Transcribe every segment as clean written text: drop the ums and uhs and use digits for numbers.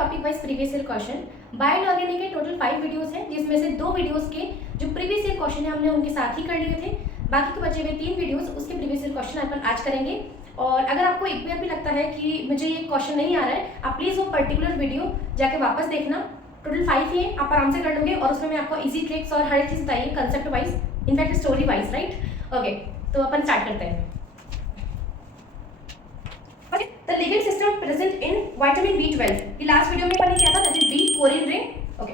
Topic wise previous year question. Bio organic के total 5 videos हैं, जिसमें से 2 वीडियोस के जो प्रीवियस ईयर क्वेश्चन है हमने उनके साथ ही कर लिए थे। बाकी के बचे हुए 3 वीडियोस उसके प्रीवियस ईयर क्वेश्चन अपन आज करेंगे। और अगर आपको एक बार भी लगता है कि मुझे ये क्वेश्चन नहीं आ रहा है, आप प्लीज़ वो पर्टिकुलर वीडियो जाके वापस देखना। टोटल 5 ही है, आप आराम से कर लोगे और उसमें मैं आपको इजी ट्रिक्स और हर एक चीज़ बताइए, concept wise, in fact story wise, right. Okay, तो अपन स्टार्ट करते हैं। The ligand system present in vitamin B12, ये लास्ट वीडियो में अपन ने किया था, that is B corrin ring. Okay,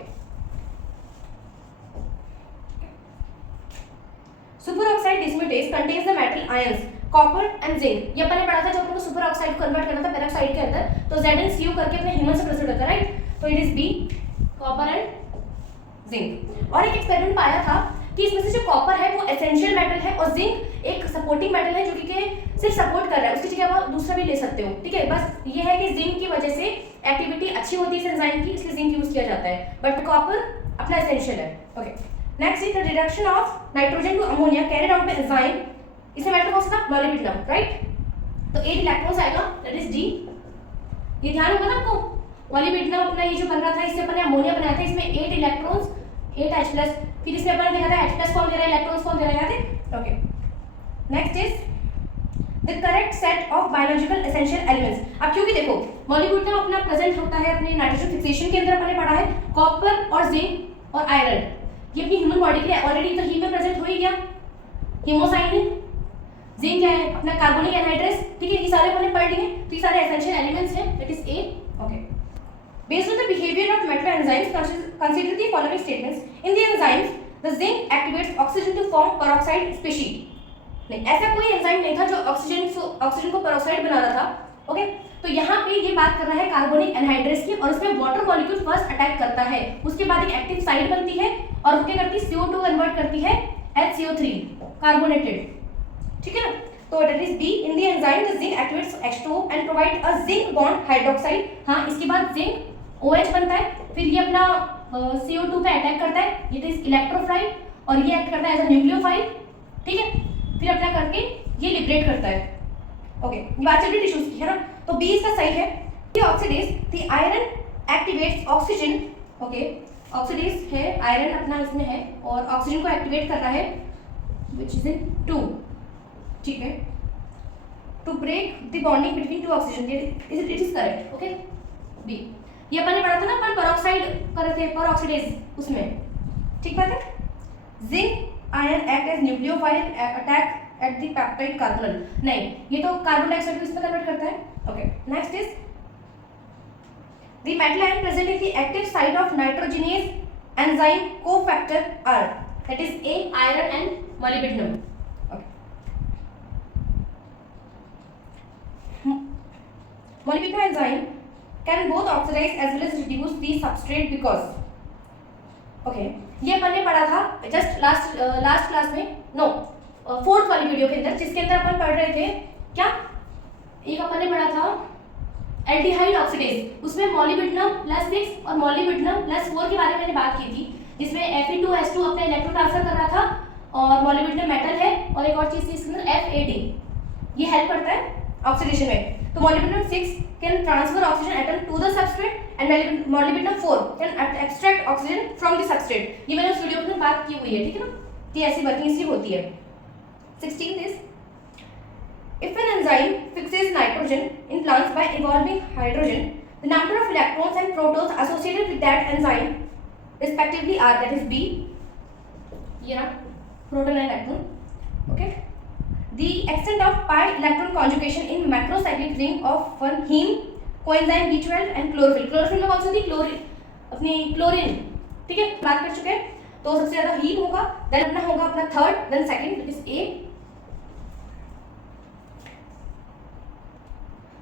super oxide dismutase contains the metal ions copper and zinc. ये अपन ने पढ़ा था जब अपन को सुपर ऑक्साइड को कन्वर्ट करना था पेरोक्साइड के अंदर, तो ZnCO करके अपने हीमन से प्रेजेंट होता है, राइट। तो it is B copper and zinc. और एक एक्सपेरिमेंट पाया था कि इसमें से जो कॉपर है वो एसेंशियल मेटल है और जिंक एक सपोर्टिंग मेटल है जो कि सिर्फ सपोर्ट कर रहा है, उसकी जगह आप दूसरा भी ले सकते हो, ठीक है। बस ये है कि जिंक की वजह से एक्टिविटी अच्छी होती है एंजाइम की, इसलिए जिंक यूज किया जाता है, बट कॉपर अपना एसेंशियल है। Okay, next is the reduction of nitrogen to ammonia carried out by enzyme. इसमें मेटल कौन सा था? Molybdenum, right. तो 8 इलेक्ट्रॉन्स आएगा, दैट इज डी। ये ध्यान होगा ना आपको, मोलिब्डेनम अपना ये जो बन रहा था, इससे अपन ने अमोनिया बनाया था, इसमें 8 इलेक्ट्रॉन्स 8H+, फिर इसमें अपन ने देखा था H+ कौन दे रहा है, इलेक्ट्रॉन्स कौन दे रहा है, याद है। Okay, next is the correct set of biological essential elements. अब क्योंकि देखो मोलिब्डेनम अपना प्रेजेंट होता है अपने नाइट्रोजन फिक्सेशन के अंदर, अपन ने पढ़ा है कॉपर और जिंक और आयरन, ये अपनी ह्यूमन बॉडी के लिए ऑलरेडी तो हीम में प्रेजेंट हो ही गया, हीमोसाइन। जिंक क्या है? अपना कार्बोनिक एनहाइड्रेस, ठीक है, ये सारे अपन ने पढ़ लिए, तो ये सारे एसेंशियल एलिमेंट्स हैं, that is A. Okay, based on the behavior of metal enzymes, consider the following statements. In the enzymes, the zinc activates oxygen to form peroxide species. नहीं, ऐसा कोई एंजाइम नहीं था जो ऑक्सीजन को पेरोक्साइड बना रहा था। ओके, तो यहाँ पे ये बात कर रहा है कार्बोनिक एनहाइड्रेस की, और उसमें वाटर मॉलिक्यूल फर्स्ट अटैक करता है, उसके बाद एक एक्टिव साइड बनती है और क्या करती है, CO2 कन्वर्ट करती है HCO3 कार्बोनेटेड, ठीक है ना। तो that is B. In the enzyme the zinc activates H2 and provide a zinc bond hydroxide. हाँ, इसके बाद जिंक OH बनता है, फिर ये अपना CO2 पे अटैक करता है, ये इज इलेक्ट्रोफाइल, और ये एक्ट करता है एज अ न्यूक्लियोफाइल, ठीक है, फिर अपना करके ये लिबरेट करता है। ओके, ये बात चल रही टिश्यूज की, है ना। तो बी इसका सही है। The oxidase the iron activates oxygen. Okay, oxidase है, आयरन अपना इसमें है और ऑक्सीजन को एक्टिवेट कर रहा है, व्हिच इज इन 2, ठीक है, to break the bonding between two oxygen, it is correct. Okay, B. ये अपन ने पढ़ा था ना, अपन पेरोक्साइड कर रहे थे, पेरोक्सीडेज, उसमें, ठीक बात है। Zinc ion act as nucleophile attack at the peptide carbonyl. नहीं, ये तो कार्बन डाइऑक्साइड को इसमें कन्वर्ट करता है। Okay, next is the metal ion present in the active site of nitrogenase enzyme cofactor are, that is a iron and molybdenum. Molybdenum enzyme can both oxidize as well as reduce the substrate because, okay, ये अपन ने पढ़ा था just last class में, no 4th वाली video के अंदर, जिसके अंदर अपन पढ़ रहे थे क्या, एक अपन ने पढ़ा था एल्डिहाइड ऑक्सीडेज, उसमें मोलिब्डेनम +6 और मोलिब्डेनम +4 के बारे में मैंने बात की थी, जिसमें Fe2S2 अपने इलेक्ट्रॉन ट्रांसफर कर रहा था और मोलिब्डेनम मेटल है, और एक और चीज थी इसके अंदर FAD, ये हेल्प करता है ऑक्सीडेशन में। तो molybdenum 6 can transfer oxygen atom to the substrate and molybdenum 4 can extract oxygen from the substrate। ये मैंने उस वीडियो में बात की हुई है, ठीक है ना, कि ऐसी वर्किंग इसकी होती है। 16 is if an enzyme fixes nitrogen in plants by evolving hydrogen, the number of electrons and protons associated with that enzyme respectively are, that is B, ये ना proton and electron। okay, the extent of pi electron conjugation in macrocyclic ring of one heme coenzyme B12 and chlorophyll। chlorophyll में कौन सी थी? Chlorine, अपनी chlorine, ठीक है, बात कर चुके हैं। तो सबसे ज्यादा हीम होगा, देन अपना होगा अपना third, then second is A.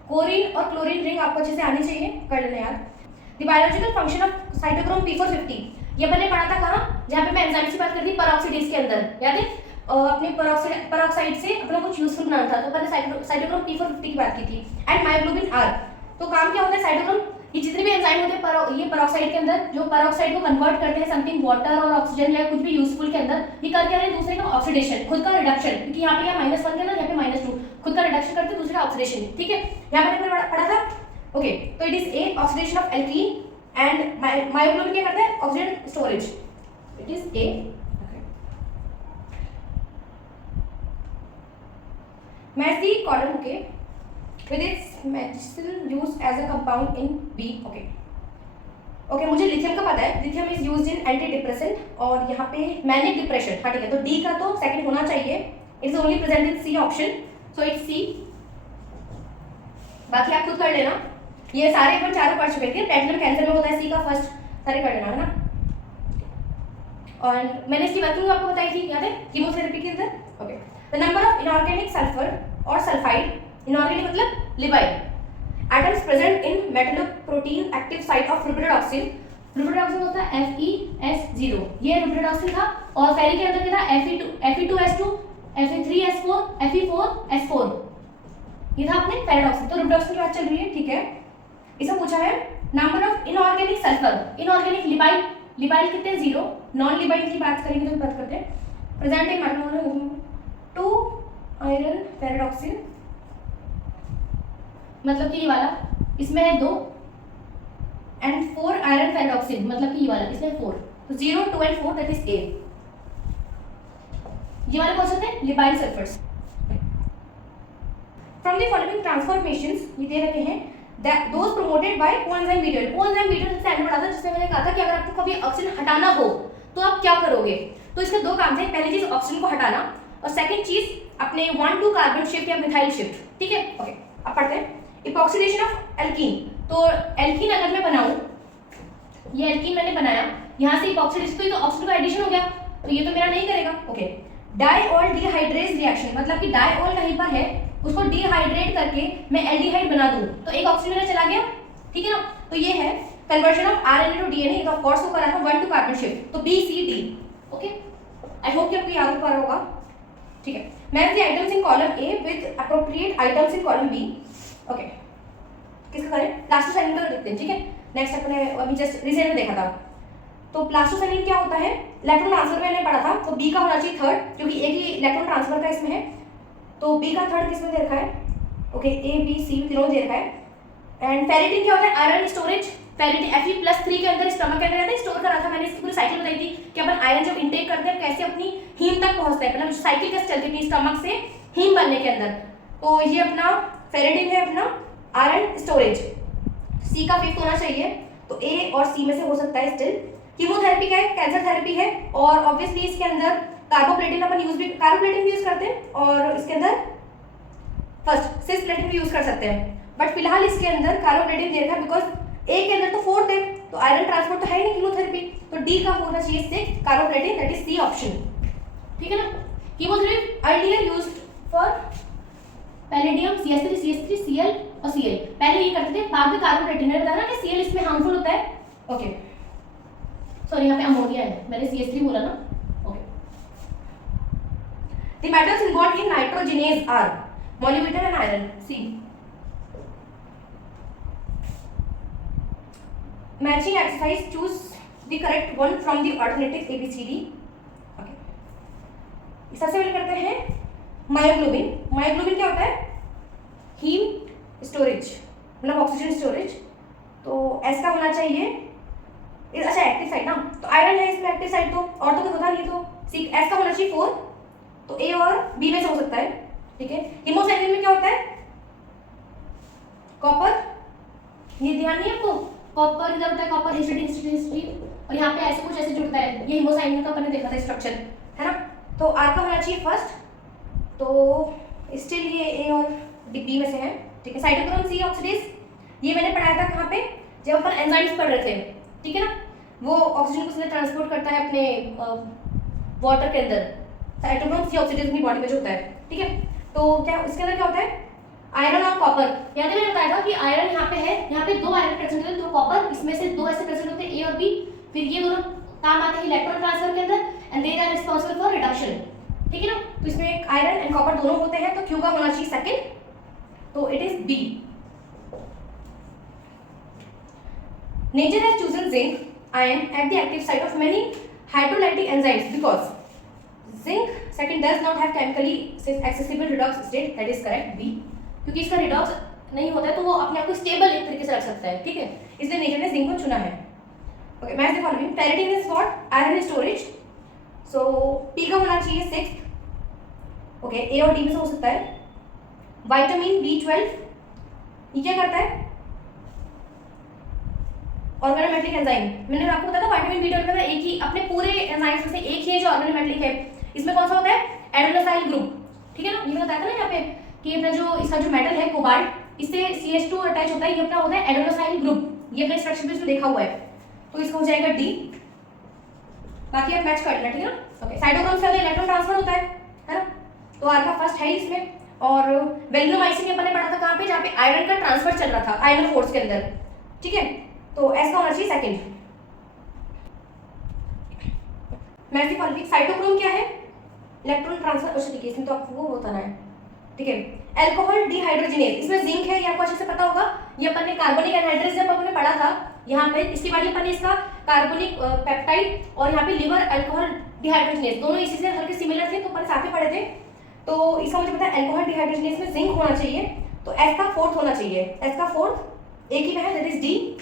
Corrin और क्लोरीन रिंग आपको अच्छे से आनी चाहिए, कर लेना यार। The biological function of cytochrome P450, ये मैंने पढ़ा था कहाँ, जहाँ पे मैं एंजाइम की बात कर रही पेरोक्सीडेज के अंदर, याद है, अपने पेरोक्साइड से अपना कुछ यूजफुल बनाना था, तो मैंने साइटोक्रोम P450 की बात की थी, एंड मायोग्लोबिन R। तो काम क्या होता है साइटोक्रोम, ये जितने भी एंजाइम होते हैं ये पेरोक्साइड के अंदर जो पेरोक्साइड को कन्वर्ट करते हैं समथिंग वाटर और ऑक्सीजन या कुछ भी यूजफुल के अंदर, ये कर क्या रहे हैं, दूसरे का ऑक्सीडेशन, खुद का रिडक्शन, क्योंकि यहाँ पे -1 के अंदर, यहाँ पे -2, खुद का रिडक्शन करते हैं, दूसरे का ऑक्सीडेशन, ठीक है। यहाँ पे मैंने पढ़ा था ओके, तो it is a oxidation of alkene and myoglobin क्या करता है, oxygen storage, it is a. Match the column के with its medicine used as a compound in B. Okay, मुझे लिथियम का पता है, lithium is used in anti depressant और यहाँ पे मैनिक डिप्रेशन, हाँ ठीक है, तो डी का तो सेकंड होना चाहिए, it's only present in C option, so it's C. बाकी आप खुद कर लेना, ये सारे अपन चारों पढ़ चुके थे, प्लैटिनम कैंसर में होता है सी का फर्स्ट, सारे कर लेना है ना। और मैंने इसकी वर्किंग आपको बताई थी, याद है, कीमोथेरेपी के अंदर। Okay, the number of inorganic sulphur और सल्फाइड, इनऑर्गेनिक मतलब labile, atoms present in metalloprotein active site of rubredoxin, rubredoxin होता है FeS0, ये रुबिडोक्सिन था, और फेरिक के अंदर क्या था, Fe2S2, Fe3S4, Fe4S4, ये था अपने फेरिडोक्सिन। तो रुबिडोक्सिन की बात चल रही है, ठीक है। इसमें पूछा है number of inorganic sulphur, inorganic लिबाइल, लिबाइल कितने, 0, नॉन लिबाइल की बात करेंगे तो बात करते हैं प्रेजेंट इन मेटलोप्रोटीन 2 आयरन फेरिडोक्सिन, मतलब कि ये वाला, इसमें है 2 एंड 4 आयरन फेरिडोक्सिन, मतलब कि ये वाला, इसमें 4, तो 0, 2 एंड 4 दैट इज ए। ये वाले कौन से थे, लिबाइल sulphurs. From the following transformations, ये दे रखे हैं, that those promoted by coenzyme mediator, coenzyme mediator से पढ़ा था, जिसमें मैंने कहा था कि अगर आपको कभी ऑक्सीजन हटाना हो तो आप क्या करोगे, तो इसके दो काम थे, पहली चीज ऑक्सीजन को हटाना, और सेकंड चीज अपने 1,2 कार्बन शिफ्ट या मिथाइल शिफ्ट, ठीक है। ओके, अब पढ़ते हैं इपॉक्सीडेशन ऑफ एल्कीन। तो एल्कीन अगर मैं बनाऊं, ये एल्कीन मैंने बनाया, यहाँ से इपॉक्सीडेशन, तो ये तो ऑक्सीजन का एडिशन हो गया, तो ये तो मेरा नहीं करेगा। ओके, डाइऑल डिहाइड्रेज रिएक्शन, मतलब कि डाइऑल कहीं पर है, उसको डिहाइड्रेट करके मैं एल्डिहाइड बना दूं, तो एक ऑक्सीजन मेरा चला गया, ठीक है ना। तो ये है conversion of RNA to DNA, तो ऑफ कोर्स वो करा था 1,2 कार्बन शिफ्ट, तो B C D. Okay, I hope कि आपको याद हो पा रहा होगा, ठीक है। Match the items in column A with appropriate items in column B. Okay, किसका करें, प्लास्टोसाइनिन का देखते हैं, ठीक है। नेक्स्ट अपने अभी जस्ट रिसेंट में देखा था, तो प्लास्टोसाइनिन क्या होता है, इलेक्ट्रॉन ट्रांसफर में मैंने पढ़ा था, तो बी का होना चाहिए थर्ड, क्योंकि एक ही इलेक्ट्रॉन ट्रांसफर का इसमें है, तो बी का थर्ड किसमें दे रखा है, ओके, ए बी सी तीनों दे रखा है। एंड फेरिटिन क्या होता है, आयरन स्टोरेज, फेरिटिन Fe+3 के अंदर स्टमक के अंदर रहता है, स्टोर करा था मैंने, इसकी पूरी साइकिल बताई थी कि अपन आयरन जब इंटेक करते हैं कैसे अपनी हीम तक पहुंचता है, मतलब साइकिल कैसे चलती है अपनी स्टमक से हीम बनने के अंदर। तो ये अपना फेरिटिन है, अपना आयरन स्टोरेज, सी का 5th होना चाहिए, तो ए और सी में से हो सकता है स्टिल। कीमोथेरेपी क्या है, कैंसर थेरेपी है, और ऑब्वियसली इसके अंदर कार्बोप्लेटिन अपन यूज भी, कार्बोप्लेटिन भी यूज करते हैं, और इसके अंदर फर्स्ट सिसप्लेटिन भी यूज कर सकते हैं, बट फिलहाल इसके अंदर कार्बोप्लेटिन दे रखा है, बिकॉज ए के अंदर तो 4th है, तो आयरन ट्रांसपोर्ट तो है ही नहीं कीमोथेरेपी, तो डी का होना चाहिए 6 कार्बोप्लेटिन, दैट इज सी ऑप्शन, ठीक है ना। Chemotherapy earlier used for palladium, CS3, CH3, Cl और Cl, पहले ये करते थे, बाद में कार्बोप्लेटिन ने बताया ना कि Cl इसमें हार्मफुल होता है। ओके, सॉरी यहाँ पे अमोनिया है, मैंने CH3 बोला ना। Okay, the metals involved in nitrogenase are molybdenum and iron, C. Matching exercise, choose the correct one from the alternative ABCD। Okay, सबसे पहले करते हैं मायोग्लोबिन। मायोग्लोबिन क्या होता है, हीम स्टोरेज, मतलब ऑक्सीजन स्टोरेज, तो एस का होना चाहिए, अच्छा एक्टिव साइट ना, तो आयरन है इसमें एक्टिव साइट, तो और तो होता नहीं, तो सी, एस का होना चाहिए 4, तो ए और बी में से हो सकता है, ठीक है। हीमोसाइनिन में क्या होता है, कॉपर, ये ध्यान नहीं आपको, कॉपर इधर होता है, कॉपर हिस्टीडीन, और यहाँ पे ऐसे कुछ ऐसे जुड़ता है, ये हीमोसाइनिन का अपन ने देखा था स्ट्रक्चर, है ना। तो आर का होना चाहिए फर्स्ट, तो स्टिल ये ए और बी में से है, ठीक है। साइटोक्रोम सी ऑक्सीडेज, ये मैंने पढ़ाया था कहाँ पे, जब अपन एंजाइम्स पढ़ रहे थे, ठीक है ना, वो ऑक्सीजन को सीधे ट्रांसपोर्ट करता है अपने वाटर के अंदर, साइटोक्रोम सी ऑक्सीडेज अपनी बॉडी में जो होता है, ठीक है। तो क्या इसके अंदर क्या होता है, आयरन और कॉपर, याद है मैंने बताया था कि आयरन यहाँ पे है, यहाँ पे 2 आयरन प्रेजेंट होते हैं, 2 कॉपर, इसमें से 2 ऐसे प्रेजेंट होते हैं, ए और बी, फिर ये दोनों काम आते हैं इलेक्ट्रॉन ट्रांसफर के अंदर, and they are responsible for reduction, ठीक है ना। तो इसमें एक आयरन एंड कॉपर दोनों होते हैं, तो क्यू का होना चाहिए सेकंड, तो it is B. Nature has chosen zinc ion at the active site of many hydrolytic enzymes because zinc second does not have chemically accessible redox state, that is correct B, क्योंकि इसका redox नहीं होता है तो वो अपने आप को स्टेबल एक तरीके से रख सकता है, ठीक है, इसलिए नेचर ने जिंक को चुना है। Okay, match the following, ferritin is what, iron storage, so P का होना चाहिए 6, ओके, ए और डी में से हो सकता है। विटामिन B12 ये क्या करता है, ऑर्गेनोमेटेलिक एंजाइम, मैंने आपको बताया था विटामिन B12 में एक ही अपने पूरे एंजाइम्स में से एक ही है जो ऑर्गेनोमेटेलिक है, इसमें कौन सा होता है, एडेनोसाइल ग्रुप, ठीक है ना, ये मैंने बताया था ना यहाँ पे कि अपना जो इसका जो मेटल है कोबाल्ट, इससे CH2 अटैच होता है, ये अपना होता है एडेनोसाइल ग्रुप, ये अपने स्ट्रक्चर में देखा हुआ है, तो इसका हो जाएगा D। बाकी आप मैच कर लेना, ठीक है ना। ओके, साइटोक्रोम से इलेक्ट्रॉन ट्रांसफर होता है ना, तो R का फर्स्ट है इसमें, और वेलिनोमाइसिन अपन ने पढ़ा था कहाँ पे, जहाँ पे आयरन का ट्रांसफर चल रहा था आयरन फोर्स के अंदर, ठीक है, तो ऐसा होना चाहिए सेकंड। मैथ फॉलोइंग, साइटोक्रोम क्या है, इलेक्ट्रॉन ट्रांसफर, अच्छा ठीक है, इसमें तो आपको वो बताना है, ठीक है। अल्कोहल डिहाइड्रोजिनेज, इसमें जिंक है, ये आपको अच्छे से पता होगा, ये अपन ने कार्बोनिक एनहाइड्रेस जब अपन ने पढ़ा था यहाँ पे, इसके बाद अपन ने इसका कार्बोनिक पेप्टाइड और यहाँ पे लिवर अल्कोहल डिहाइड्रोजिनेज, दोनों इसी से हल्के सिमिलर थे, तो अपन साथ में पढ़े थे, तो इसका मुझे पता है अल्कोहल डिहाइड्रोजिनेज में जिंक होना चाहिए, तो एस का फोर्थ होना चाहिए, एस का फोर्थ एक ही में है, दैट इज डी।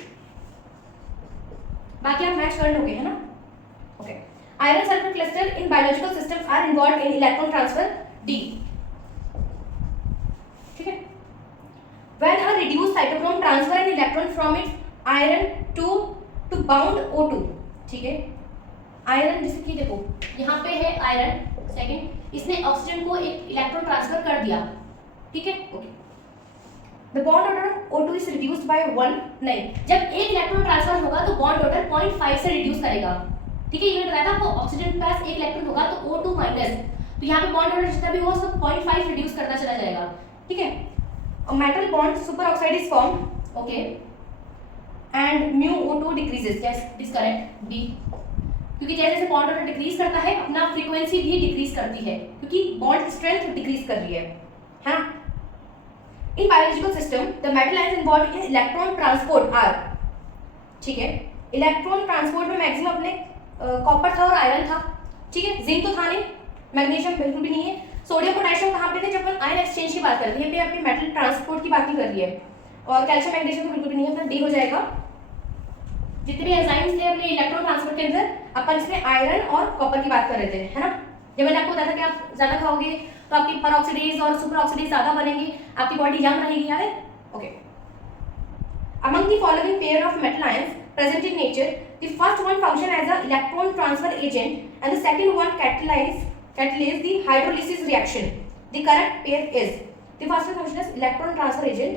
बाकी आप मैच कर लोगे, है ना। Okay, iron sulphur cluster in biological systems are involved in electron transfer, D, ठीक है। When a reduced cytochrome transfer an electron from its iron to bound O2, ठीक है, आयरन जैसे कि देखो यहाँ पे है आयरन, सेकंड इसने ऑक्सीजन को एक इलेक्ट्रॉन ट्रांसफर कर दिया, ठीक है, okay. The bond order O2 is reduced by 1, नहीं, जब एक इलेक्ट्रॉन ट्रांसफर होगा तो बॉन्ड ऑर्डर 0.5 से रिड्यूस करेगा, ठीक है, ये बताया था आपको, ऑक्सीजन के पास एक इलेक्ट्रॉन होगा तो O2 माइनस, तो यहाँ पे बॉन्ड ऑर्डर जितना भी हो सब 0.5 रिड्यूस करना चला जाएगा, ठीक है। A metal bond superoxide is formed, okay, and mu O2 decreases, yes, it is correct, B, क्योंकि जैसे जैसे बॉन्ड ऑर्डर डिक्रीज करता है अपना फ्रीक्वेंसी भी डिक्रीज करती है, क्योंकि बॉन्ड स्ट्रेंथ डिक्रीज कर रही है हाँ। In biological system the metal ions involved in electron transport are, ठीक है, इलेक्ट्रॉन ट्रांसपोर्ट में मैक्सिमम अपने कॉपर था और आयरन था, ठीक है, जिंक तो था नहीं, मैग्नीशियम बिल्कुल भी नहीं है, सोडियम पोटेशियम कहाँ पे थे जब अपन आयन एक्सचेंज की बात कर रहे थे, यहाँ पे अपनी मेटल ट्रांसपोर्ट की बात ही कर रही है, और कैल्शियम मैग्नीशियम तो बिल्कुल भी नहीं है, अपना डी हो जाएगा। जितने एंजाइम्स थे अपने इलेक्ट्रॉन ट्रांसफर के अंदर अपन इसमें आयरन और कॉपर की बात कर रहे थे, है ना। जब मैंने आपको बताया था कि आप ज्यादा खाओगे तो आपकी परऑक्सीडेज और सुपर ऑक्सीडेज ज्यादा बनेंगी, आपकी बॉडी यंग रहेगी, याद है, okay. Among the following pair of metal ions present in nature, the first one function as a electron transfer agent and the second one catalyze the hydrolysis reaction. The correct pair is, the first one function is electron transfer agent,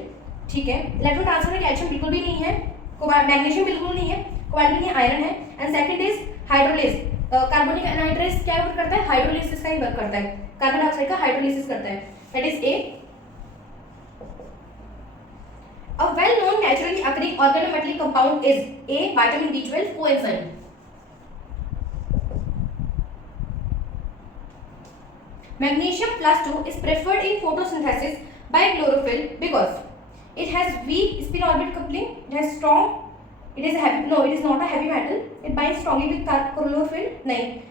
ठीक है, electron transfer में calcium बिल्कुल भी नहीं है, magnesium बिल्कुल नहीं है, कोबाल्ट भी नहीं, आयरन है, and second is hydrolysis, carbonic anhydrase क्या वर्क करता है, हाइड्रोलिसिस का ही वर्क करता है, कार्बन डाइऑक्साइड का हाइड्रोलिसिस करता है, that is A. A well-known naturally occurring organometallic compound is A. Vitamin B12 coenzyme. Magnesium plus 2 is preferred in photosynthesis by chlorophyll because it has weak spin orbit coupling, it has strong, it is heavy, no, it is not a heavy metal, it binds strongly with chlorophyll, नहीं।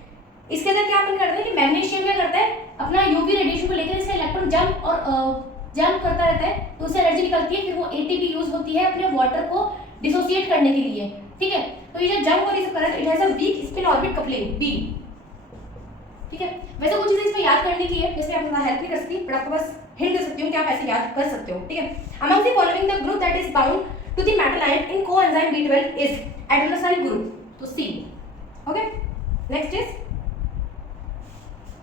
इसके अंदर क्या अपन करते हैं कि magnesium क्या करता है अपना यूवी रेडिएशन को लेकर इसका इलेक्ट्रॉन जंप और जंप करता रहता है, तो उससे एनर्जी निकलती है, फिर वो एटीपी यूज होती है अपने वाटर को डिसोसिएट करने के लिए, ठीक है। तो ये जो जंप और ये सब current, it has a weak spin orbit coupling, B, ठीक है। वैसे कुछ चीजें इसमें याद करने की है, जैसे आप हेल्प नहीं कर सकती, बट आपको बस हिंट दे सकती हूँ कि आप ऐसे याद कर सकते हो, ठीक है। Among the following the group that is bound to the metal ion in coenzyme B12 is adenosyl group, तो सी, ओके। नेक्स्ट इज,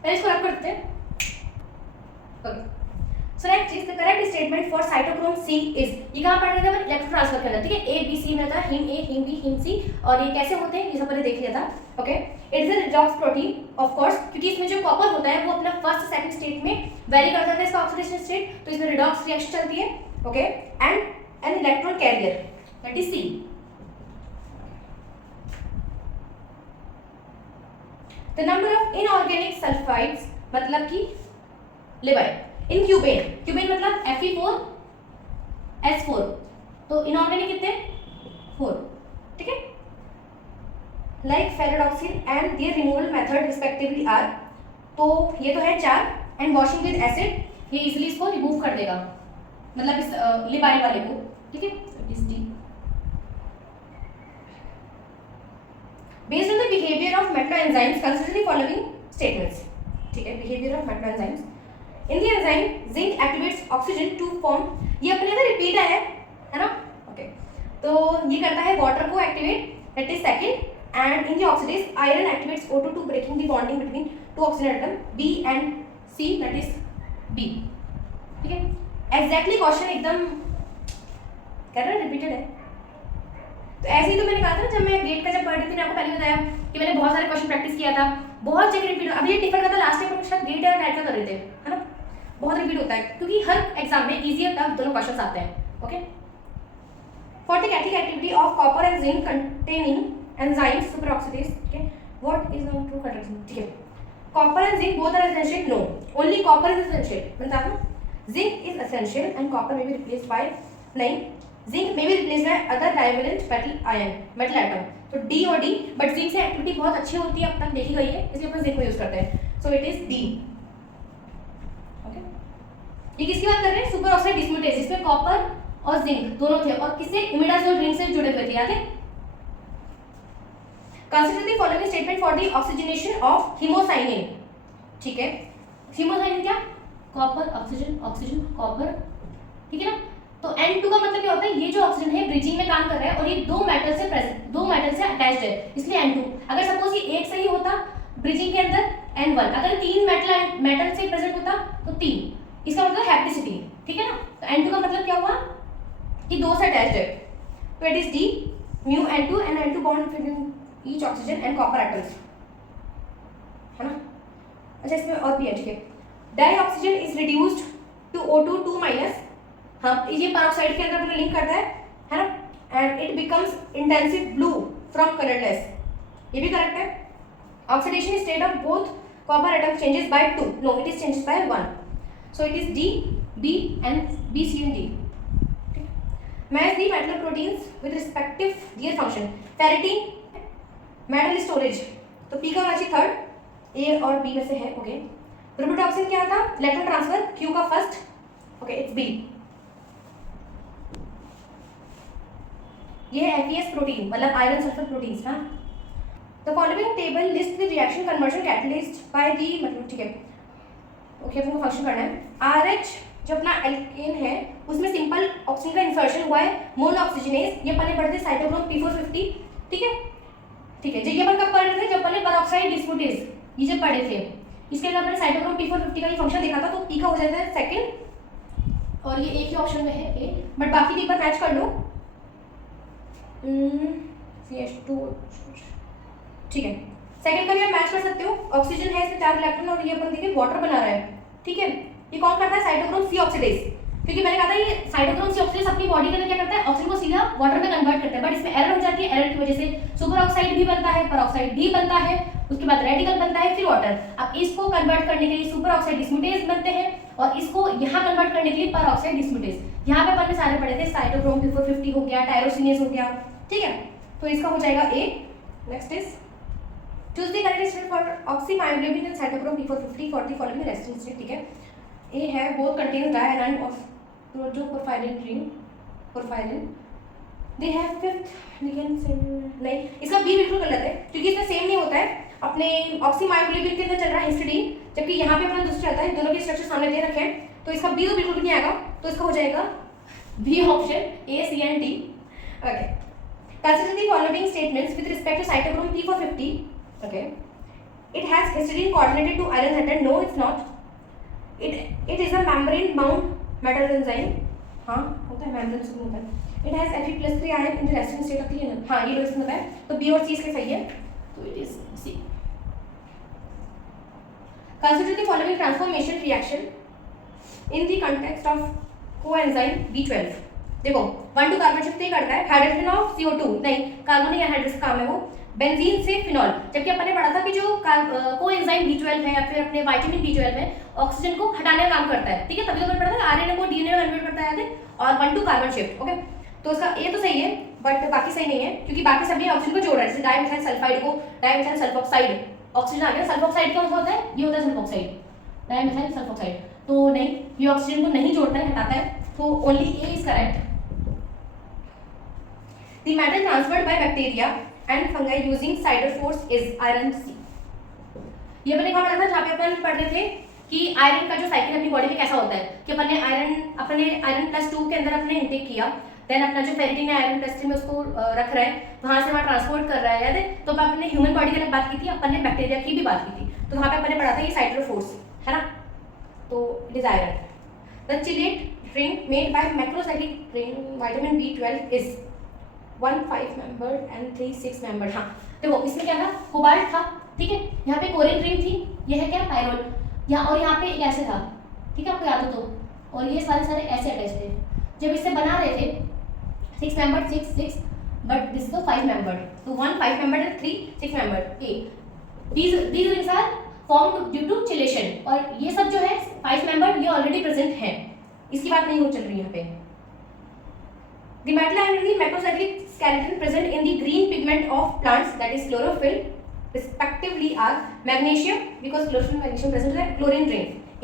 पहले इसको रख करते हैं, okay. So next is the correct statement for cytochrome C is, ये कहाँ पढ़ रहे थे अपन, इलेक्ट्रॉन ट्रांसफर करना, ठीक है, A B C में था, heme A heme B heme C, और ये कैसे होते हैं ये सब मैंने देख लिया था, okay. It is a redox protein of course, क्योंकि इसमें जो कॉपर होता है वो अपना फर्स्ट सेकंड स्टेट में वेरी करता है इसका ऑक्सीडेशन स्टेट, तो इसमें रिडॉक्स रिएक्शन चलती है, okay. And an electron carrier, that is C। The number of inorganic sulphides मतलब कि लिबाइड इन क्यूबेन, क्यूबेन मतलब Fe4S4, तो इनऑर्गेनिक कितने 4, ठीक है। Like ferredoxin and their removal method respectively are, तो ये तो है 4, एंड वॉशिंग विद एसिड, ये इजीली इसको रिमूव कर देगा, मतलब इस लिबाइल वाले को, ठीक है, it is D. Based on the behavior of macroenzymes, consider the following statements. ठीक है, behavior of macroenzymes. In the enzyme, zinc activates oxygen to form, ये अपने ना रिपीट है ना, ओके, तो ये करता है वाटर को activate, that is second, and in the oxidase iron activates O2 to breaking the bonding between two oxygen atom B and C, that is B, ठीक है। एग्जैक्टली क्वेश्चन एकदम कह रहा है रिपीटेड है, तो ऐसे ही तो मैंने कहा था ना, जब मैं गेट का जब पढ़ रही थी, मैंने आपको पहले बताया कि मैंने बहुत सारे क्वेश्चन प्रैक्टिस किया था, बहुत जगह रिपीट। अभी ये डिफर करता, लास्ट टाइम शायद गेट या नेट का कर रहे थे, है ना, बहुत रिपीट होता है क्योंकि हर एग्जाम में इजी और टफ दोनों क्वेश्चंस आते हैं, okay. For the catalytic activity of copper and zinc containing enzymes superoxidase, ठीक है, what is the true condition, ठीक है, copper and zinc both are essential, no, only copper is essential, मतलब आपको zinc is essential and copper may be replaced by, नहीं, zinc may be replaced by other divalent metal atom, तो D और D, but zinc से activity बहुत अच्छी होती है, अब तक देखी गई है, इसलिए अपन जिंक को यूज करते हैं, सो इट इज डी, ओके। ये किसकी बात कर रहे हैं, सुपर ऑक्साइड डिस्म्यूटेज, इसमें कॉपर और जिंक दोनों थे, और किससे, इमिडाजोल रिंग से जुड़े हुए थे, याद है। Consider the following statement for the oxygenation of haemocyanin, ठीक है, हीमोसाइनिन क्या, कॉपर ऑक्सीजन ऑक्सीजन कॉपर, ठीक है ना, तो N2 का मतलब क्या होता है, ये जो ऑक्सीजन है ब्रिजिंग में काम कर रहा है और ये दो मेटल से अटैच्ड है, इसलिए N2। अगर सपोज ये एक से ही होता ब्रिजिंग के अंदर N1, अगर तीन मेटल से प्रेजेंट होता तो 3, इसका मतलब हैप्टिसिटी, ठीक है ना, तो N2 का मतलब क्या हुआ कि दो से अटैच्ड है, तो it is D mu N2 and N2 bond between each oxygen and copper atoms, है ना। अच्छा, इसमें और भी है, ठीक है, dioxygen is reduced to O2 2-, हाँ, ये पेरोक्साइड के अंदर अपना लिंक करता है ना, and it becomes intensive blue from colourless, ये भी करेक्ट है। Oxidation state of both copper atom changes by 2, no, it is changes by 1, so it is D, B and B, C and D, ठीक। Match the metal proteins with respective their function, ferritin metal storage, तो P का होना चाहिए third, ए और B में से है, okay. रुबिडॉक्सिन क्या था, इलेक्ट्रॉन ट्रांसफर, क्यू का फर्स्ट, ओके, इट्स बी। ये है FeS प्रोटीन, मतलब आयरन सल्फर प्रोटीन्स ना। The following table list the reaction conversion catalyst by the, मतलब ठीक है, ओके, अपन को फंक्शन करना है। RH जो अपना एल्केन है उसमें सिंपल ऑक्सीजन का इंसर्शन हुआ है, मोनो ऑक्सीजनेज, ये अपन ने पढ़े थे साइटोक्रोम P450, ठीक है, ठीक है, जो ये अपन कब पढ़ रहे थे, जब अपन ने पेरोक्साइड डिस्म्यूटेज ये जब पढ़े थे, इसके अंदर अपने साइटोक्रोम P450 का ये फंक्शन देखा था, तो P का हो जाता है सेकंड, और ये एक ही ऑप्शन में है ए, बट बाकी एक बार मैच कर लो, CH2, ठीक है, सेकंड का भी आप मैच कर सकते हो, ऑक्सीजन है इसमें 4 इलेक्ट्रॉन और ये अपन देखिए वाटर बना रहा है, ठीक है, ये कौन करता है, साइटोक्रोम C ऑक्सीडेज, क्योंकि मैंने कहा था ये साइटोक्रोम C ऑक्सीडेज अपनी बॉडी के अंदर क्या करता है, ऑक्सीजन को सीधा वाटर में कन्वर्ट करता है, बट इसमें एरर हो जाती है, एरर की वजह से सुपर ऑक्साइड भी बनता है, पेरोक्साइड भी बनता है, उसके बाद रेडिकल बनता है, फिर वाटर। अब इसको कन्वर्ट करने के लिए सुपर ऑक्साइड डिस्म्यूटेज बनते हैं, और इसको यहाँ कन्वर्ट करने के लिए पेरोक्साइड डिस्म्यूटेज। यहाँ पे अपन ने सारे पढ़े थे, साइटोक्रोम P450 हो गया, टायरोसिनेज हो गया, ठीक है, तो इसका हो जाएगा A. Next is choose the correct state for oxymyoglobin and cytochrome P450 for the following resting state, ठीक है, ए है both contains dianion of protoporphyrin ring, porphyrin, they have fifth ligand same, नहीं, इसका बी बिल्कुल गलत है क्योंकि इसमें सेम नहीं होता है, अपने ऑक्सीमायोग्लोबिन के अंदर चल रहा है हिस्टिडीन, जबकि यहाँ पे अपना दूसरा आता है, दोनों के स्ट्रक्चर सामने दे रखे हैं, तो इसका बी तो बिल्कुल भी नहीं आएगा, तो इसका हो जाएगा B option, A, C and D, okay. Consider the following statements with respect to cytochrome P450. Okay, it has histidine coordinated to iron atom. No, it's not. It is a membrane-bound metal enzyme. हाँ, होता है, membrane से होता है। It has Fe+3 ion in the resting state of the enzyme. हाँ, ये resting होता है, तो B और C इसके सही है, तो it is C. Consider the following transformation reaction in the context of coenzyme B12. देखो 1,2 कार्बन शिफ्ट करता है, हाइड्रोजन ऑफ CO2, नहीं, कार्बन या हाइड्रोजन काम है वो, बेंजीन से फिनॉल, जबकि अपन ने पढ़ा था कि जो कोएंजाइम B12 है या फिर अपने विटामिन B12 है, ऑक्सीजन को हटाने का काम करता है, ठीक है, तभी तो अपन पढ़ा था आरएनए को डीएनए में कन्वर्ट करता है, और 1,2 कार्बन शिफ्ट, ओके, तो इसका ए तो सही है, बट बाकी सही नहीं है, क्योंकि बाकी सभी ऑक्सीजन को जोड़ रहा है, जैसे डाइमिथाइल सल्फाइड को डाइमिथाइल सल्फोक्साइड, ऑक्सीजन आ गया, सल्फोक्साइड क्या होता है, ये होता है सल्फोक्साइड, डाइमिथाइल सल्फोक्साइड, तो नहीं, ये ऑक्सीजन को नहीं जोड़ता है, हटाता है, So only A is correct. The matter transferred by bacteria and fungi using Sider force is iron C. ये मैंने कहा पढ़ा था जहाँ पे अपन पढ़ रहे थे कि आयरन का जो साइकिल अपनी बॉडी में कैसा होता है कि अपने आयरन +2 के अंदर अपने इंटेक किया, देन अपना जो फेरिटिन है आयरन +3 में उसको रख रहा है, वहां से वहां ट्रांसपोर्ट कर रहा है, याद है? तो अपने ह्यूमन बॉडी की बात की थी, अपन ने बैक्टीरिया की भी बात की थी, तो वहां पे अपन ने पढ़ा था ये साइटर फोर्स है ना, तो it is iron. The chelate drink made by macrocyclic vitamin B12 is 1 5 membered and 3 6 membered. हाँ देखो इसमें क्या था, कोबाल्ट था, ठीक है, यहाँ पे कोरिन रिंग थी, ये है क्या पायरोल, यहाँ और यहाँ पे एक ऐसे था, ठीक है आपको याद हो तो, और ये सारे ऐसे अटैच थे. जब इसे बना रहे थे 6 membered 6 बट दिस तो 5 membered, तो 1 5 membered and 3 6 membered. these rings are formed due to chelation, और ये सब जो है 5 membered ये ऑलरेडी प्रेजेंट है, इसकी बात नहीं हो चल रही यहाँ पे. The metal ion in the macrocyclic skeleton present in the green pigment of plants, that is chlorophyll, respectively are magnesium, because chlorophyll magnesium present है, chlorine ring A.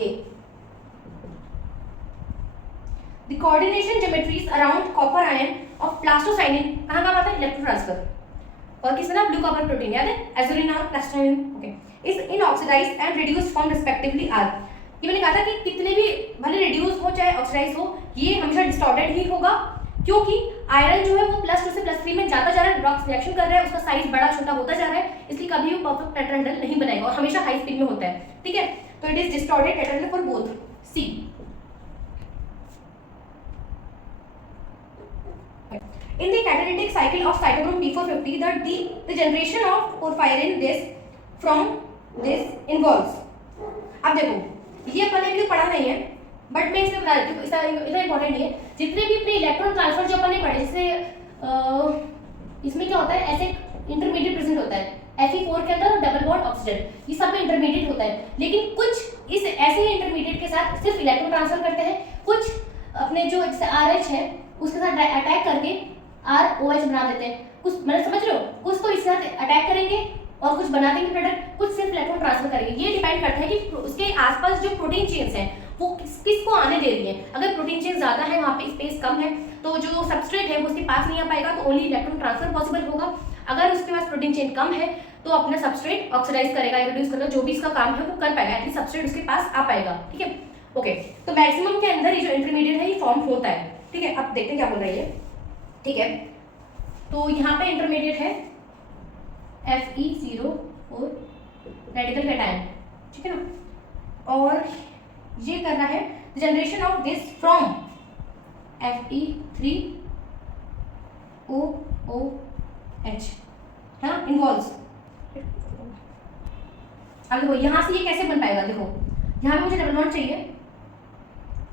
The coordination geometries around copper ion of plastocyanin कहाँ आता है, electron transfer, और किसमें ना blue copper protein, याद है, एजुरिन और plastocyanin, okay, is inoxidized and reduced form respectively are. ये मैंने कहा था कि कितने भी भले रिड्यूस हो चाहे ऑक्सीडाइज हो, ये हमेशा डिस्टॉर्टेड ही होगा, क्योंकि आयरन जो है वो +2 से +3 में जाता जा रहा है, ड्रग्स रिएक्शन कर रहा है, उसका साइज बड़ा छोटा होता जा रहा है, इसलिए कभी भी परफेक्ट टेट्राहेड्रल नहीं बनेगा और हमेशा हाई स्पीड में होता है, ठीक है. तो it is distorted tetrahedral for both. C. In the catalytic cycle of cytochrome P450, the generation of porphyrin from this involves. अब देखो ये अपन ने भी पढ़ा नहीं है, बट मैं इसमें बता देती हूँ, इतना इंपॉर्टेंट नहीं है. जितने भी प्री इलेक्ट्रॉन ट्रांसफर जो अपन ने पढ़े, जैसे इसमें क्या होता है, ऐसे इंटरमीडिएट प्रेजेंट होता है Fe4 के अंदर और डबल बॉन्ड ऑक्सीजन, ये सब में इंटरमीडिएट होता है, लेकिन कुछ इस ऐसे ही इंटरमीडिएट के साथ सिर्फ इलेक्ट्रॉन ट्रांसफर करते हैं, कुछ अपने जो RH है उसके साथ अटैक करके ROH बना देते हैं, कुछ मतलब समझ रहे हो, कुछ तो इसके साथ अटैक करेंगे और कुछ बना देंगे प्रोडक्ट, कुछ सिर्फ इलेक्ट्रॉन ट्रांसफर करेंगे. ये डिपेंड करता है कि उसके आसपास जो प्रोटीन चेन्स हैं वो किसको आने दे रही है. अगर प्रोटीन चेन ज्यादा है, वहाँ पे स्पेस कम है, तो जो सबस्ट्रेट है वो उसके पास नहीं आ पाएगा, तो ओनली इलेक्ट्रॉन ट्रांसफर पॉसिबल होगा. अगर उसके पास प्रोटीन चेन कम है तो अपना सबस्ट्रेट ऑक्सीडाइज करेगा, रिड्यूस करेगा, जो भी इसका काम है वो कर पाएगा, एटलीस्ट सबस्ट्रेट उसके पास आ पाएगा, ठीक है. ओके, तो मैक्सिमम के अंदर ये जो इंटरमीडिएट है ये फॉर्म होता है, ठीक है. अब देखते हैं क्या बोल रही है, ठीक है. तो यहाँ पे इंटरमीडिएट है Fe0 और रेडिकल कैटायन, ठीक है ना, और ये कर रहा है generation of this from Fe3OOH है ना, इन्वॉल्व्स. अब देखो यहाँ से ये कैसे बन पाएगा, देखो यहाँ पे मुझे डबल बॉन्ड चाहिए,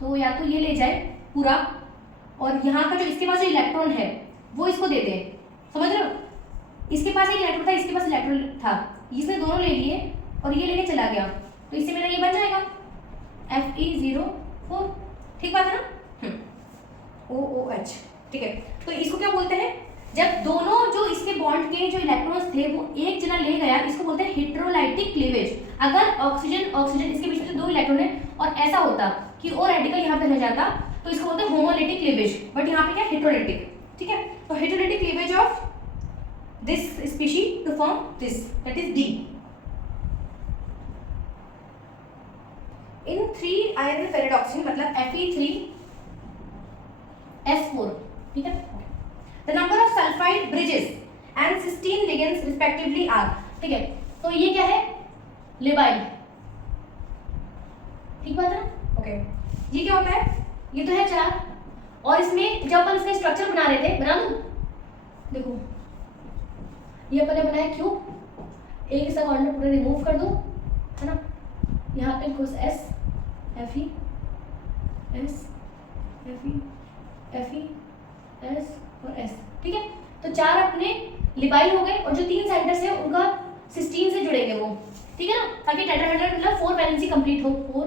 तो या तो ये ले जाए पूरा, और यहाँ का जो इसके पास जो इलेक्ट्रॉन है वो इसको दे दे, समझ रहे हो, इसके पास एक इलेक्ट्रॉन था, इसके पास इलेक्ट्रॉन था, इसने दोनों ले लिए और ये लेके चला गया, तो इससे मेरा ये बन जाएगा Fe04, ठीक बात है ना, OOH, ठीक है. तो इसको क्या बोलते हैं, जब दोनों जो इसके बॉन्ड के जो इलेक्ट्रॉन्स थे वो एक जना ले गया, इसको बोलते हैं हेटेरोलाइटिक क्लीवेज. अगर ऑक्सीजन इसके बीच में 2 इलेक्ट्रॉन है और ऐसा होता कि O रेडिकल यहाँ पे रह जाता, तो इसको बोलते हैं होमोलिटिक क्लीवेज, बट यहाँ पे क्या हेटेरोलाइटिक, ठीक है. तो heterolytic cleavage of this species to form this, that is D. In 3 iron ferredoxin मतलब Fe3S4, ठीक है. The number of sulfide bridges and cysteine ligands respectively are, ठीक है. तो ये क्या है, लिबाइल, ठीक बात है ना, ओके. ये क्या होता है, ये तो है 4, और इसमें जब अपन इसका स्ट्रक्चर बना रहे थे, बना दूं, देखो ये अपन ने बनाया क्यूब, एक इसका कॉर्नर पूरा रिमूव कर दो, है ना, यहाँ पे कुछ S Fe S Fe Fe S और S, ठीक है. तो 4 अपने लिबाइल हो गए, और जो 3 सेंटर्स है उनका सिस्टीन से जुड़ेंगे वो, ठीक है ना, ताकि टेट्राहेड्रल मतलब 4 वैलेंसी कंप्लीट हो, 4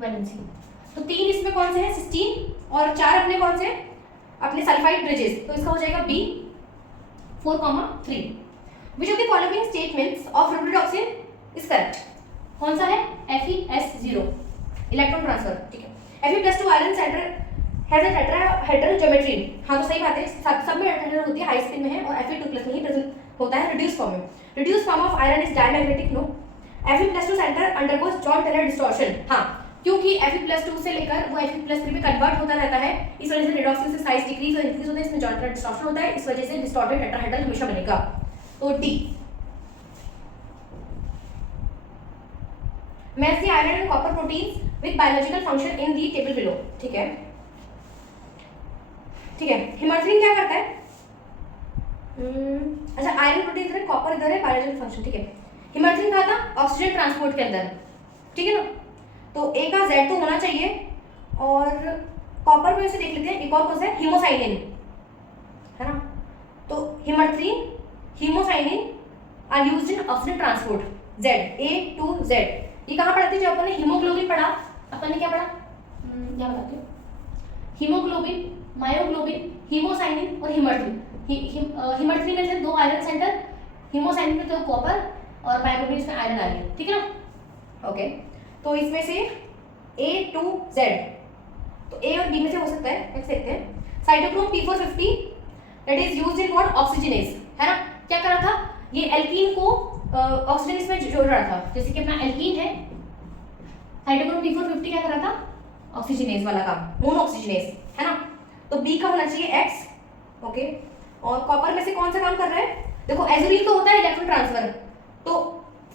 वैलेंसी. तो 3 इसमें कौन से हैं, सिस्टीन, और 4 अपने कौन से, अपने सल्फाइड ब्रिजेस, तो इसका हो जाएगा B4,3. Which of the following statements of redoxin is correct? कौन सा है, FeS0 इलेक्ट्रॉन ट्रांसफर, ठीक है. Fe+2 iron has a tetrahedral geometry. हाँ तो सही बात है, सब में टेट्राहेड्रल होती है, हाई स्पीड में है और Fe2+ में ही प्रेजेंट होता है रिड्यूस फॉर्म में। Reduce form of iron is diamagnetic, no. Fe+2 centre undergoes Jahn Teller distortion. हाँ, क्योंकि Fe+2 से लेकर वो Fe+3 में कन्वर्ट होता रहता है, इस वजह से रेडॉक्सिल से साइज डिक्रीज और इंक्रीज होता है, इसमें जॉन टेलर डिस्टॉर्शन होता है, इस वजह से डिस्टॉर्टेड टेट्राहेड्रल हमेशा बनेगा। तो D. Match the iron and copper proteins with biological function in the table below. ठीक है, ठीक है। हिमर्थिन क्या करता है? अच्छा, आयरन प्रोटीन इधर है, कॉपर इधर है, बायोलॉजिकल फंक्शन। ठीक है, हिमर्थिन कहा था ऑक्सीजन ट्रांसपोर्ट के अंदर, ठीक है ना। तो ए का Z तो होना चाहिए, और कॉपर में से देख लेते हैं, एक और कौन सा है, हीमोसाइनिन, है ना। तो hemerythrin, hemocyanin are used in oxygen transport. Z, A to Z। ये कहाँ पढ़ा थी? जब अपन ने हीमोग्लोबिन पढ़ा, अपन ने क्या पढ़ा, क्या बताती हूँ, हीमोग्लोबिन, मायोग्लोबिन, हीमोसाइनिन और हिमर्थिन। हिमर्थिन में से 2 आयरन सेंटर, हीमोसाइनिन में 2 कॉपर और मायोग्लोबिन इसमें आयरन आ रही है, ठीक है ना। ओके, तो इसमें से A to Z, तो A और B में से हो सकता है, देख सकते हैं। Cytochrome P450 that is used in what, oxygenase, है ना। क्या कर रहा था, ये एल्कीन को ऑक्सीजनेज में जोड़ रहा था, जैसे कि अपना एल्कीन है, साइटोक्रोम P450 क्या कर रहा था, ऑक्सीजनेज वाला काम, मोनोऑक्सीजनेज, है ना। तो B का होना चाहिए X, ओके। और कॉपर में से कौन सा काम कर रहा है, देखो एजुरिल तो होता है इलेक्ट्रॉन ट्रांसफर, तो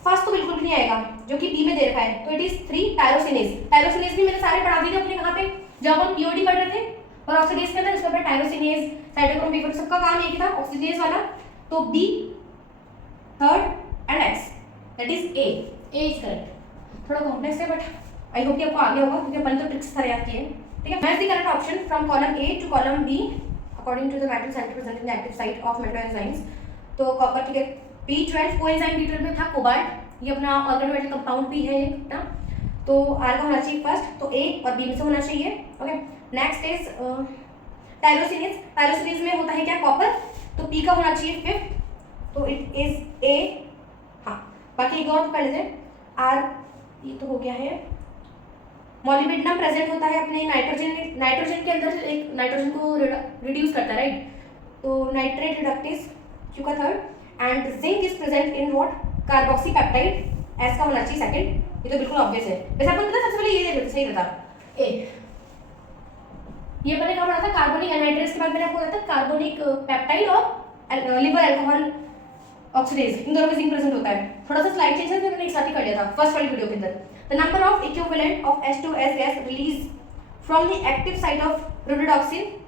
फर्स्ट तो बिल्कुल भी नहीं आएगा, जो कि बी में दे रखा है, तो इट इज 3 टायरोसिनेज। टायरोसिनेज भी मैंने सारे पढ़ा दिए थे अपने, कहाँ पे, जब हम पीओडी पढ़ रहे थे और ऑक्सीडेज के अंदर, इसमें पर टायरोसिनेज, साइटोक्रोम P4 सबका काम एक ही था, ऑक्सीडेज वाला। तो B third and X, that is A is correct. थोड़ा कॉम्प्लेक्स है बट आई होप कि आपको आ गया होगा, क्योंकि अपन तो ट्रिक्स सारे याद किए हैं, ठीक है। Match the correct option from column A to column B according to the metal centre present in the active site of metal enzymes. तो कॉपर, ठीक है। B12 कोएंजाइम B12 में था कोबाल्ट, ये अपना ऑर्गेनोमेटल कंपाउंड भी है एक ना। तो आर का होना चाहिए फर्स्ट, तो ए और बी में से होना चाहिए, okay. Next is tyrosinase. Tyrosinase में होता है क्या, कॉपर, तो पी का होना चाहिए 5th, तो इट इज ए। हाँ, बाकी एक और कर लेते हैं, आर, ये तो हो गया है। मॉलिब्डेनम प्रेजेंट होता है अपने नाइट्रोजन के अंदर, एक नाइट्रोजन को रिड्यूस करता है, राइट। तो नाइट्रेट रिडक्टेज, क्यू का third, and zinc is present in what, carboxypeptide, S का होना चाहिए सेकंड। ये तो बिल्कुल ऑब्वियस है, वैसे अपन पता सबसे पहले ये देख लेते, सही रहता। ए, ये मैंने कहा पढ़ा था, कार्बोनिक एनहाइड्रेस के बाद मैंने आपको बताया था कार्बोनिक पेप्टाइड और लिवर अल्कोहल ऑक्सीडेज, इन दोनों में जिंक प्रेजेंट होता है। थोड़ा सा स्लाइड चेंज है, मैंने एक साथ ही कर लिया था फर्स्ट वाली वीडियो के अंदर। The number of equivalent of H2S gas release from the active site of rhododoxin.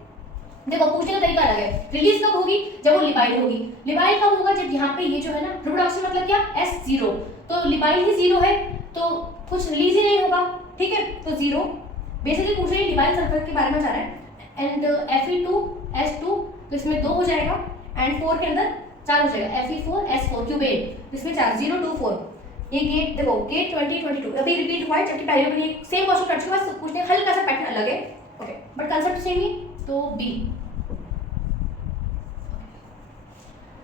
देखो पूछने का तरीका अलग है, रिलीज कब होगी, जब वो लिबाइल होगी। लिबाइल कब होगा, जब यहाँ पे ये जो है ना, रोडोडॉक्सिन मतलब क्या, S0, तो लिबाइल ही 0 है, तो कुछ रिलीज ही नहीं होगा, ठीक है। तो 0 बेसिकली पूछ रहे हैं, लिबाइल सल्फर के बारे में जा रहा है। एंड Fe2S2, तो इसमें 2 हो जाएगा, एंड 4 के अंदर 4 हो जाएगा, Fe4S4 क्यूब 8, इसमें 4, 0 2 4। ये गेट देखो, गेट 2022 अभी रिपीट हुआ है, जबकि पहले भी सेम क्वेश्चन कर चुका है, पूछने हल्का सा पैटर्न अलग है, ओके, बट कांसेप्ट सेम ही। तो बी।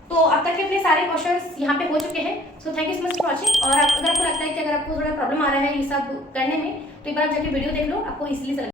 तो अब तक के अपने सारे क्वेश्चंस यहाँ पे हो चुके हैं। So thank you so much for watching. और अगर आपको लगता है कि अगर आपको थोड़ा प्रॉब्लम आ रहा है ये सब करने में, तो एक बार जाके वीडियो देख लो, आपको इजीली